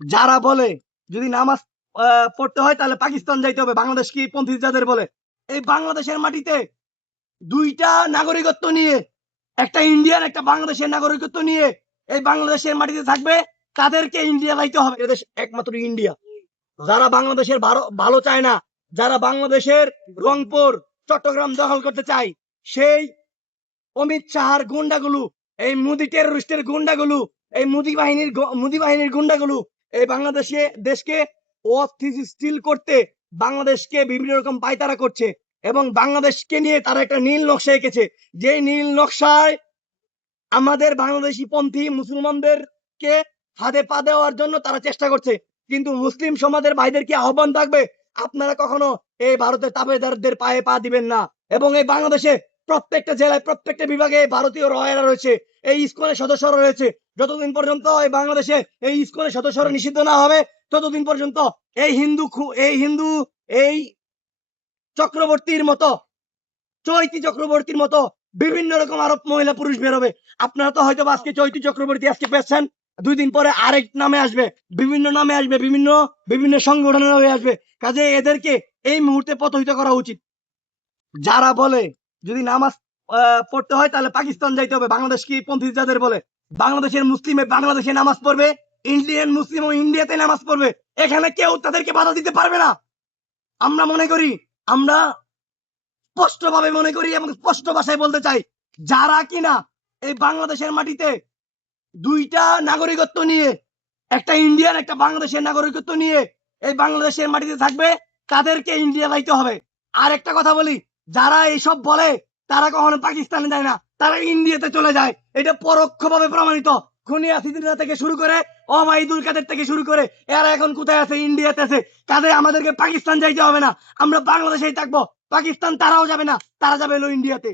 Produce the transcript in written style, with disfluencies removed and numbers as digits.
যারা বলে যদি নামাজ পড়তে হয় তাহলে পাকিস্তান যাইতে হবে, বাংলাদেশ কি পন্থী যাদের বলে, এই বাংলাদেশের মাটিতে দুইটা নাগরিকত্ব নিয়ে, একটা ইন্ডিয়ান একটা বাংলাদেশের নাগরিকত্ব নিয়ে এই বাংলাদেশের মাটিতে থাকবে, তাদেরকে ইন্ডিয়া যাইতে হবে। এদেশ একমাত্র ইন্ডিয়া। যারা বাংলাদেশের ভালো চায় না, যারা বাংলাদেশের রংপুর চট্টগ্রাম দখল করতে চায়, সেই অমিত শাহর গুন্ডাগুলো, এই মুদি টেরোরিস্টের গুন্ডাগুলো, এই মুদি বাহিনীর গুন্ডাগুলো এই বাংলাদেশে দেশকে অস্থিতিশীল করতে বাংলাদেশকে বিভিন্ন রকম পায়তারা করছে এবং বাংলাদেশকে নিয়ে তারা একটা নীল নকশা এঁকেছে। যে নীল নকশায় আমাদের বাংলাদেশি পন্থী মুসলমানদেরকে হাতে পা দেওয়ার জন্য তারা চেষ্টা করছে। কিন্তু মুসলিম সমাজের ভাইদেরকে আহ্বান থাকবে, আপনারা কখনো এই ভারতের তাবেদারদের পায়ে পা দিবেন না। এবং এই বাংলাদেশে প্রত্যেকটা জেলায় প্রত্যেকটা বিভাগে ভারতীয় রয়েরা রয়েছে, এই ইসকনের সদস্যরা রয়েছে। যতদিন পর্যন্ত এই বাংলাদেশে এই ইসকনের সদস্যরা নিষিদ্ধ না হবে, ততদিন পর্যন্ত এই হিন্দু এই চক্রবর্তীর মতো, চৈতি চক্রবর্তীর মতো বিভিন্ন রকম আরব মহিলা পুরুষ বেরোবে। আপনারা তো হয়তো আজকে চৈতি চক্রবর্তী আজকে পেয়েছেন, 2 দিন পরে আরেক নামে আসবে, বিভিন্ন নামে আসবে, বিভিন্ন বিভিন্ন সংগঠনের হয়ে আসবে। কাজে এদেরকে এই মুহূর্তে পতিত করা উচিত। যারা বলে যদি নামাজ পড়তে হয় তাহলে পাকিস্তান যাইতে হবে, বাংলাদেশ কি পন্থী যাদের বলে, বাংলাদেশের মুসলিমে বাংলাদেশে নামাজ পড়বে, ইন্ডিয়ান মুসলিম ও ইন্ডিয়াতে নামাজ পড়বে, এখানে কেউ তাদেরকে বাধা দিতে পারবে না। আমরা মনে করি, আমরা স্পষ্টভাবে মনে করি এবং স্পষ্ট ভাষায় বলতে চাই, যারা কিনা এই বাংলাদেশের মাটিতে দুইটা নাগরিকত্ব নিয়ে, একটা ইন্ডিয়ান একটা বাংলাদেশের নাগরিকত্ব নিয়ে এই বাংলাদেশের মাটিতে থাকবে, তাদেরকে ইন্ডিয়া যাইতে হবে। আর একটা কথা বলি, যারা এইসব বলে তারা কখনো পাকিস্তানে যায় না, তারা ইন্ডিয়াতে চলে যায়। এটা পরোক্ষভাবে প্রমাণিত। খুনি হাসিনা থেকে শুরু করে ওবায়দুল কাদের থেকে শুরু করে এরা এখন কোথায় আছে? ইন্ডিয়াতে আছে। কাজে আমাদেরকে পাকিস্তান যাইতে হবে না, আমরা বাংলাদেশেই থাকবো। পাকিস্তান তারাও যাবে না, তারা যাবে হলো ইন্ডিয়াতে।